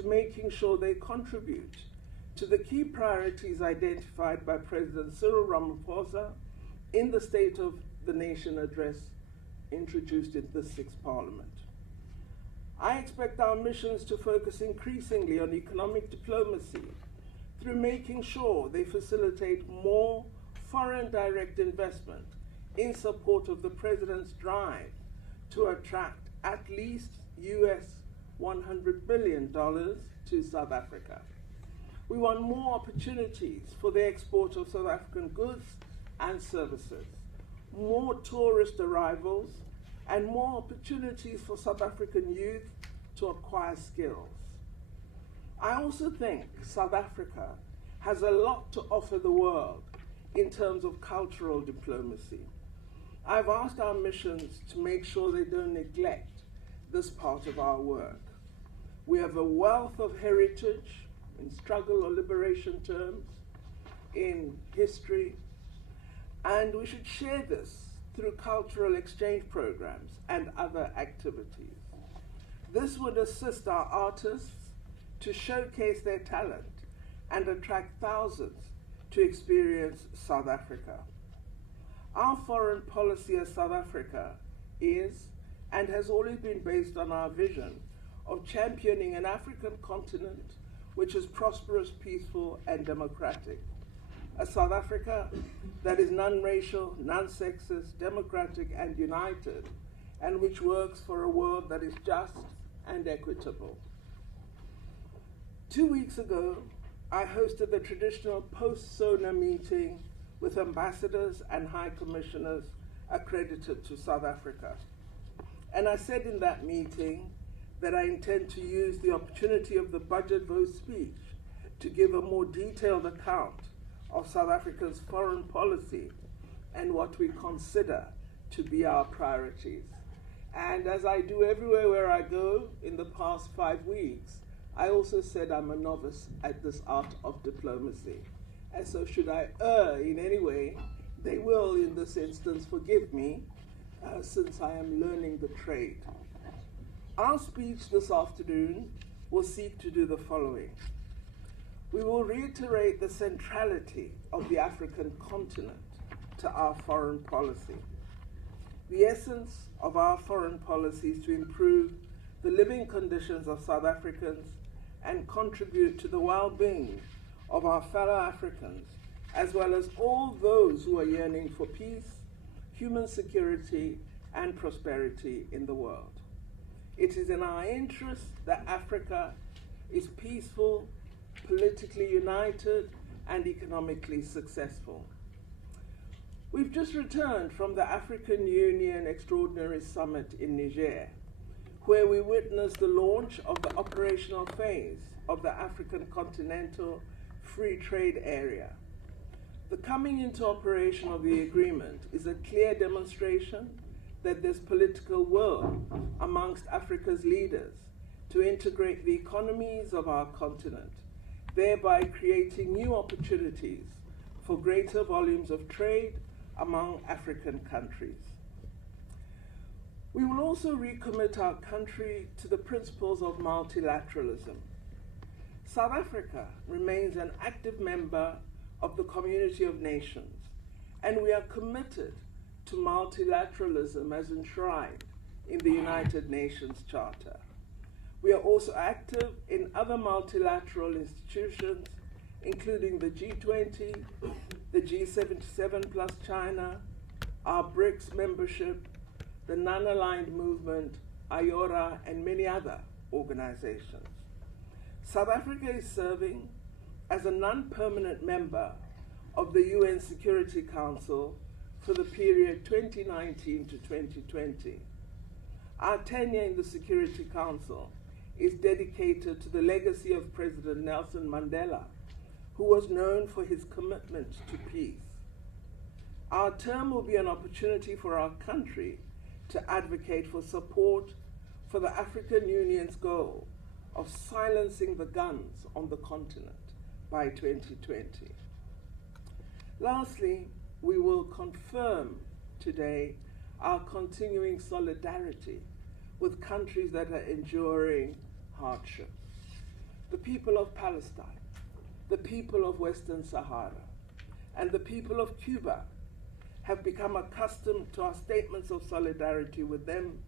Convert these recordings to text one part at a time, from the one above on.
to making sure they contribute to the key priorities identified by President Cyril Ramaphosa in the State of the Nation address introduced in the Sixth Parliament. I expect our missions to focus increasingly on economic diplomacy through making sure they facilitate more foreign direct investment in support of the President's drive to attract at least US $100 billion to South Africa. We want more opportunities for the export of South African goods and services, more tourist arrivals, and more opportunities for South African youth to acquire skills. I also think South Africa has a lot to offer the world in terms of cultural diplomacy. I've asked our missions to make sure they don't neglect this part of our work. We have a wealth of heritage in struggle or liberation terms, in history, and we should share this through cultural exchange programs and other activities. This would assist our artists to showcase their talent and attract thousands to experience South Africa. Our foreign policy as South Africa is and has always been based on our vision of championing an African continent which is prosperous, peaceful, and democratic. A South Africa that is non-racial, non-sexist, democratic, and united, and which works for a world that is just and equitable. 2 weeks ago, I hosted the traditional post-SONA meeting with ambassadors and high commissioners accredited to South Africa. And I said in that meeting that I intend to use the opportunity of the budget vote speech to give a more detailed account of South Africa's foreign policy and what we consider to be our priorities. And as I do everywhere where I go in the past 5 weeks, I also said I'm a novice at this art of diplomacy. And so should I err in any way, they will, in this instance, forgive me, since I am learning the trade. Our speech this afternoon will seek to do the following. We will reiterate the centrality of the African continent to our foreign policy. The essence of our foreign policy is to improve the living conditions of South Africans and contribute to the well-being of our fellow Africans, as well as all those who are yearning for peace, human security, and prosperity in the world. It is in our interest that Africa is peaceful, politically united, and economically successful. We've just returned from the African Union Extraordinary Summit in Niger, where we witnessed the launch of the operational phase of the African Continental Free Trade Area. The coming into operation of the agreement is a clear demonstration that there's political will amongst Africa's leaders to integrate the economies of our continent, thereby creating new opportunities for greater volumes of trade among African countries. We will also recommit our country to the principles of multilateralism. South Africa remains an active member of the Community of Nations, and we are committed to multilateralism as enshrined in the United Nations Charter. We are also active in other multilateral institutions, including the G20, the G77 plus China, our BRICS membership, the Non-Aligned Movement, IORA, and many other organizations. South Africa is serving as a non-permanent member of the UN Security Council for the period 2019 to 2020. Our tenure in the Security Council is dedicated to the legacy of President Nelson Mandela, who was known for his commitment to peace. Our term will be an opportunity for our country to advocate for support for the African Union's goal of silencing the guns on the continent by 2020. Lastly, we will confirm today our continuing solidarity with countries that are enduring hardship. the people of Palestine, the people of Western Sahara, and the people of Cuba have become accustomed to our statements of solidarity with them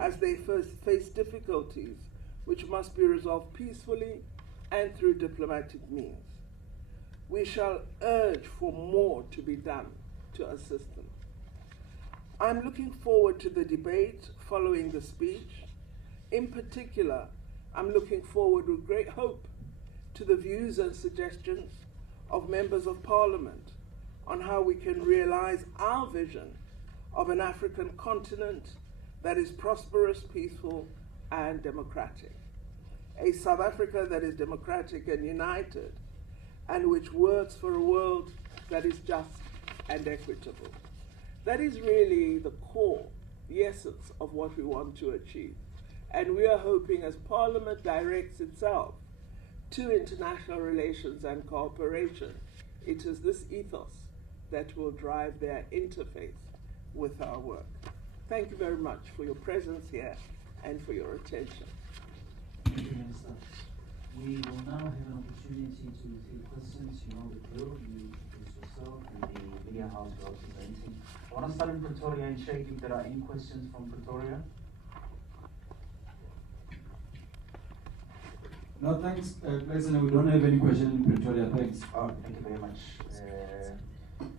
as they first face difficulties which must be resolved peacefully and through diplomatic means. We shall urge for more to be done to assist them. I'm looking forward to the debate following the speech. In particular, I'm looking forward with great hope to the views and suggestions of members of Parliament on how we can realize our vision of an African continent that is prosperous, peaceful, and democratic. A South Africa that is democratic and united, and which works for a world that is just and equitable. That is really the core, the essence of what we want to achieve. And we are hoping, as Parliament directs itself to international relations and cooperation, it is this ethos that will drive their interface with our work. Thank you very much for your presence here and for your attention. Thank you, Minister. We will now have an opportunity to take questions. You know the drill. You introduce yourself and the media house you're representing. I want to start in Pretoria and check if there are any questions from Pretoria. No, thanks, President. We don't have any question in Pretoria. Thanks. Oh, thank you very much.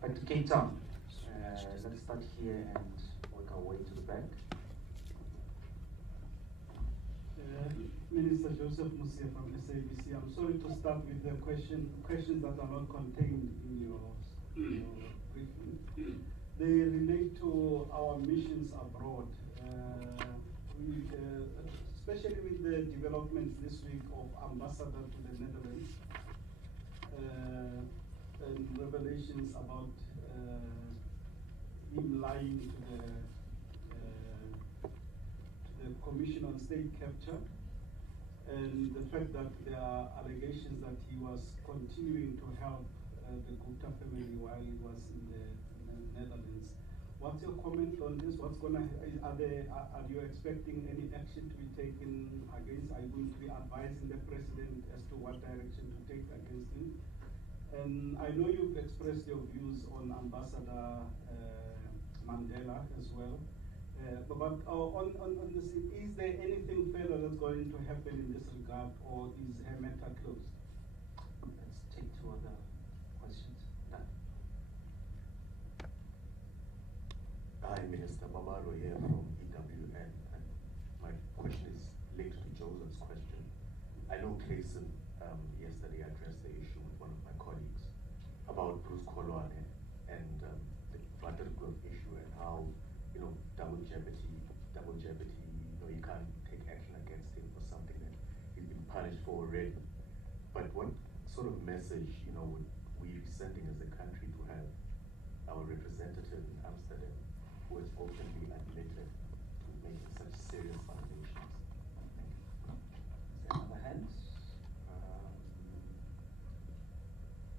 Back to Cape Town. Let's start here and work our way to the back. Minister Joseph Musia from SABC. I'm sorry to start with the questions that are not contained in your briefing. They relate to our missions abroad. Especially with the developments this week of Ambassador to the Netherlands and revelations about him lying to the Commission on State Capture, and the fact that there are allegations that he was continuing to help the Gupta family while he was in the Netherlands. What's your comment on this? What's gonna are you expecting any action to be taken against? Are you going to be advising the president as to what direction to take against him? And I know you've expressed your views on Ambassador Mandela as well. But on this, is there anything further that's going to happen in this regard, or is her matter closed? Let's take two other questions. Dan. Hi, Minister Mamaro here from EWN, and my question is linked to Joseph's question. I know Clayson yesterday addressed the issue with one of my colleagues about Bruce Kolwane and the Buttergrove issue and how, double jeopardy, you can't take action against him for something that he's been punished for already. But what sort of message, would we be sending as a country to have our representative in Amsterdam, who has openly admitted to making such serious violations? Is there another hand?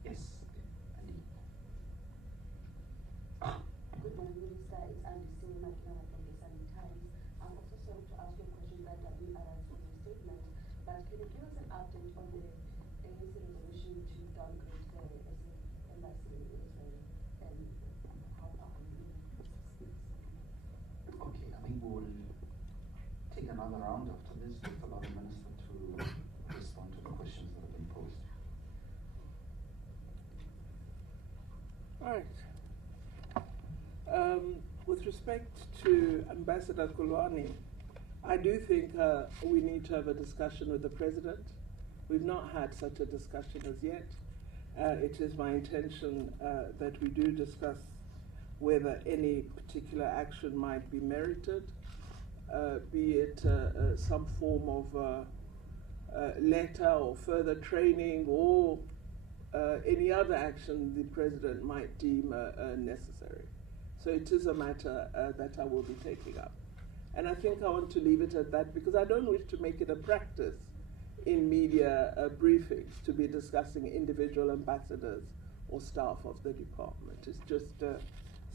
Yes, Andy. Good morning, Minister. It's Andy Singh from the Sunday Times. I'm also sorry to ask you a question that doesn't arise from your statement, but can you give us an update on the ANC resolution to downgrade the embassy in Israel and how far are we? Okay, I think we'll take another round after this with allow the Minister to respond to the questions that have been posed. All right. With respect to Ambassador Kolwane, I do think we need to have a discussion with the President. We've not had such a discussion as yet. It is my intention that we do discuss whether any particular action might be merited, be it some form of letter or further training or any other action the President might deem necessary. So it is a matter that I will be taking up. And I think I want to leave it at that because I don't wish to make it a practice in media briefings to be discussing individual ambassadors or staff of the department. It's just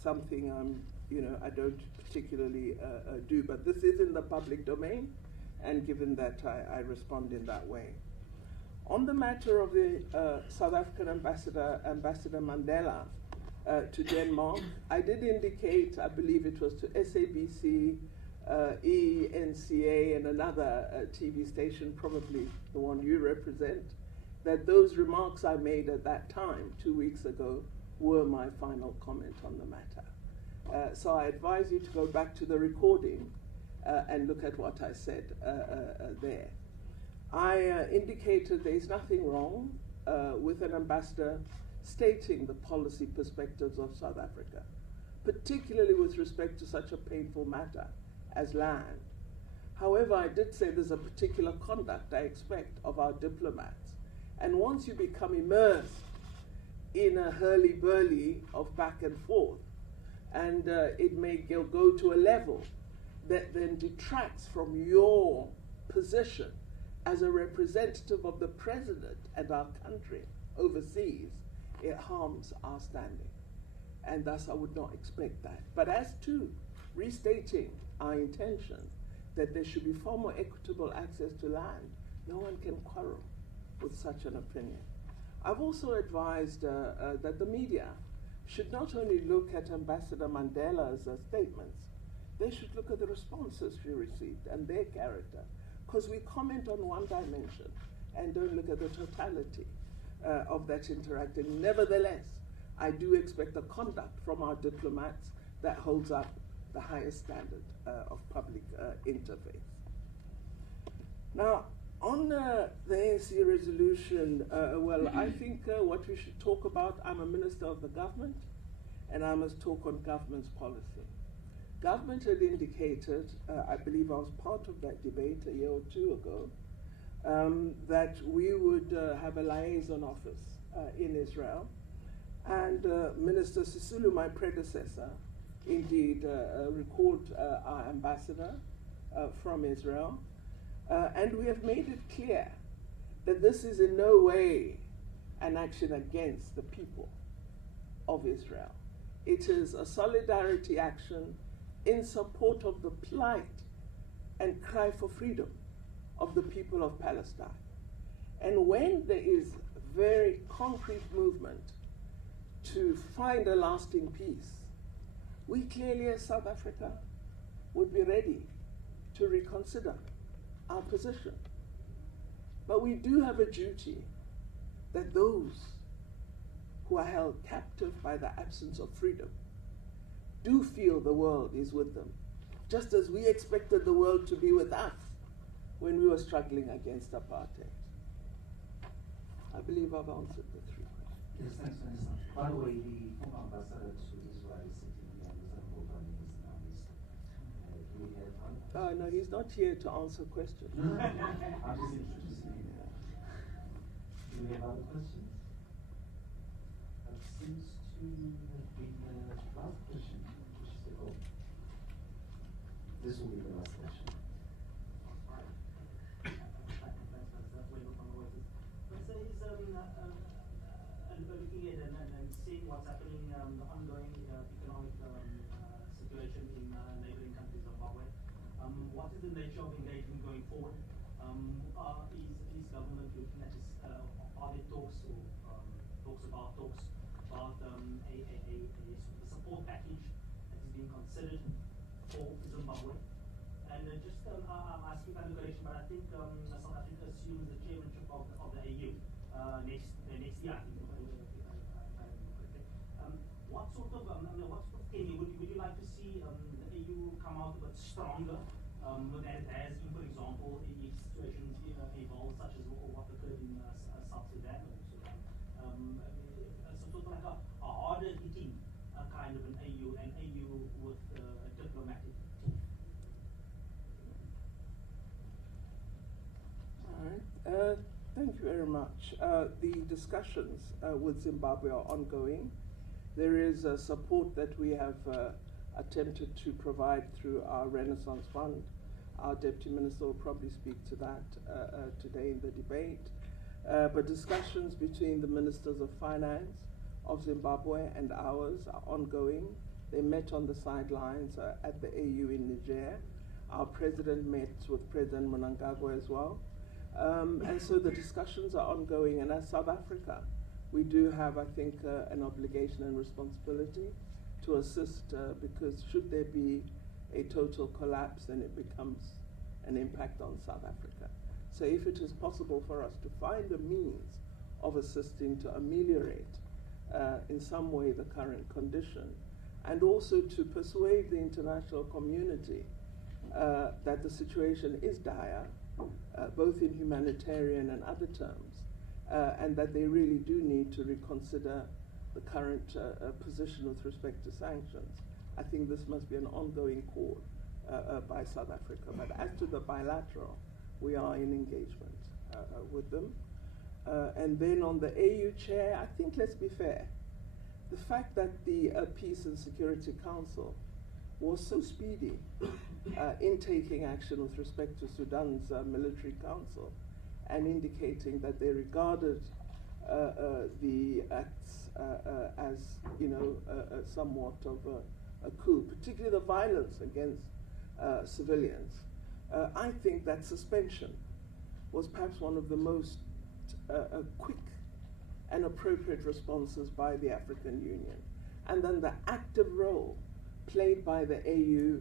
something I don't particularly do. But this is in the public domain, and given that I respond in that way. On the matter of the South African ambassador, Ambassador Mandela, to Denmark, I did indicate, I believe it was to SABC, ENCA, and another TV station, probably the one you represent, that those remarks I made at that time, 2 weeks ago, were my final comment on the matter. So I advise you to go back to the recording and look at what I said there. I indicated there is nothing wrong with an ambassador stating the policy perspectives of South Africa, particularly with respect to such a painful matter as land. However, I did say there's a particular conduct I expect of our diplomats. And once you become immersed in a hurly-burly of back and forth, and it may go to a level that then detracts from your position as a representative of the president and our country overseas, it harms our standing. And thus I would not expect that. But as to restating our intention that there should be far more equitable access to land, no one can quarrel with such an opinion. I've also advised that the media should not only look at Ambassador Mandela's statements, they should look at the responses she received and their character, because we comment on one dimension and don't look at the totality of that interacting. Nevertheless, I do expect a conduct from our diplomats that holds up the highest standard of public interface. Now, on the ANC resolution, well, I think what we should talk about, I'm a minister of the government, and I must talk on government's policy. Government had indicated, I believe I was part of that debate a year or two ago, that we would have a liaison office in Israel. And Minister Sisulu, my predecessor, indeed recalled our ambassador from Israel. And we have made it clear that this is in no way an action against the people of Israel. It is a solidarity action in support of the plight and cry for freedom of the people of Palestine. And when there is very concrete movement to find a lasting peace, we clearly as South Africa would be ready to reconsider our position. But we do have a duty that those who are held captive by the absence of freedom do feel the world is with them, just as we expected the world to be with us when we were struggling against apartheid. I believe I've answered the three questions. Yes, thanks, Minister. By the way, the former ambassador to Israel is sitting here, Mr. Mbogani is now listed. Do we have No, he's not here to answer questions. I'm just introducing him. Do we have other questions? That seems to have been the last question. This will be the last question. Looking at and seeing what's happening, the ongoing economic situation in neighboring countries of Zimbabwe. What is the nature of engagement going forward? Is government looking at this? Are there talks about a support package that is being considered for Zimbabwe? And just I'm asking clarification, but I think South Africa assumes the chairmanship of the AU next year. What sort of Kenya would you like to see the AU come out a bit stronger than it has in, for example, if situations evolve, such as what occurred in South Sudan or Sudan? So sort of like a harder hitting kind of an AU with diplomatic teeth. All right. Thank you very much. The discussions with Zimbabwe are ongoing. There is support that we have attempted to provide through our Renaissance Fund. Our Deputy Minister will probably speak to that today in the debate. But discussions between the Ministers of Finance of Zimbabwe and ours are ongoing. They met on the sidelines at the AU in Niger. Our President met with President Mnangagwa as well. And so the discussions are ongoing, and as South Africa, we do have, I think, an obligation and responsibility to assist, because should there be a total collapse, then it becomes an impact on South Africa. So if it is possible for us to find a means of assisting to ameliorate in some way the current condition, and also to persuade the international community that the situation is dire, both in humanitarian and other terms, and that they really do need to reconsider the current position with respect to sanctions. I think this must be an ongoing call by South Africa. But as to the bilateral, we are in engagement with them. And then on the AU chair, I think, let's be fair, the fact that the Peace and Security Council was so speedy in taking action with respect to Sudan's military council and indicating that they regarded the acts as, somewhat of a coup, particularly the violence against civilians. I think that suspension was perhaps one of the most quick and appropriate responses by the African Union. And then the active role played by the AU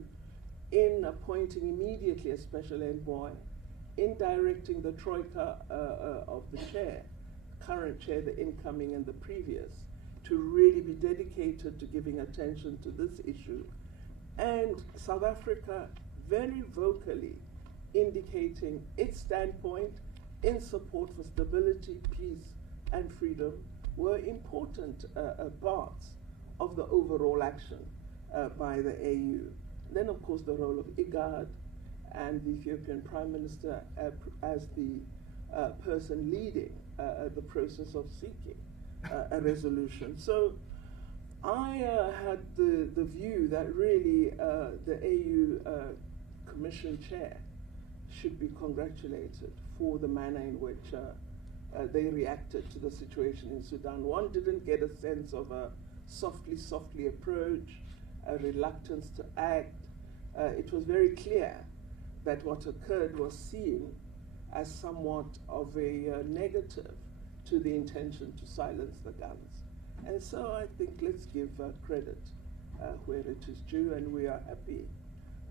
in appointing immediately a special envoy, in directing the troika of the chair, current chair, the incoming and the previous, to really be dedicated to giving attention to this issue. And South Africa very vocally indicating its standpoint in support for stability, peace, and freedom were important parts of the overall action by the AU. Then, of course, the role of IGAD and the Ethiopian Prime Minister as the person leading the process of seeking a resolution. So I had the view that really the AU Commission Chair should be congratulated for the manner in which they reacted to the situation in Sudan. One didn't get a sense of a softly approach, a reluctance to act. It was very clear that what occurred was seen as somewhat of a negative to the intention to silence the guns. And so I think let's give credit where it is due, and we are happy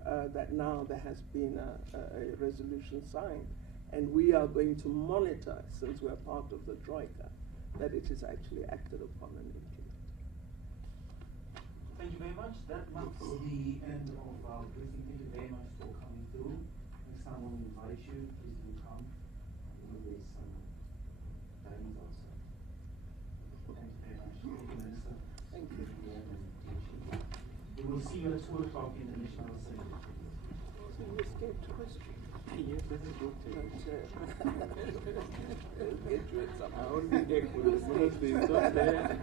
that now there has been a resolution signed, and we are going to monitor, since we're part of the Troika, that it is actually acted upon and implemented. Thank you very much. That marks the end of our briefing. Thank you very much for coming through. Next time when we invite you, please do come. There's some dining outside. Thank you very much. Thank you, Minister. Thank you. We will see you at 2 o'clock in the National Assembly. So you escaped question. Yes, this is good. Get you at some. I only take for the birthday, not there.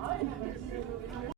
I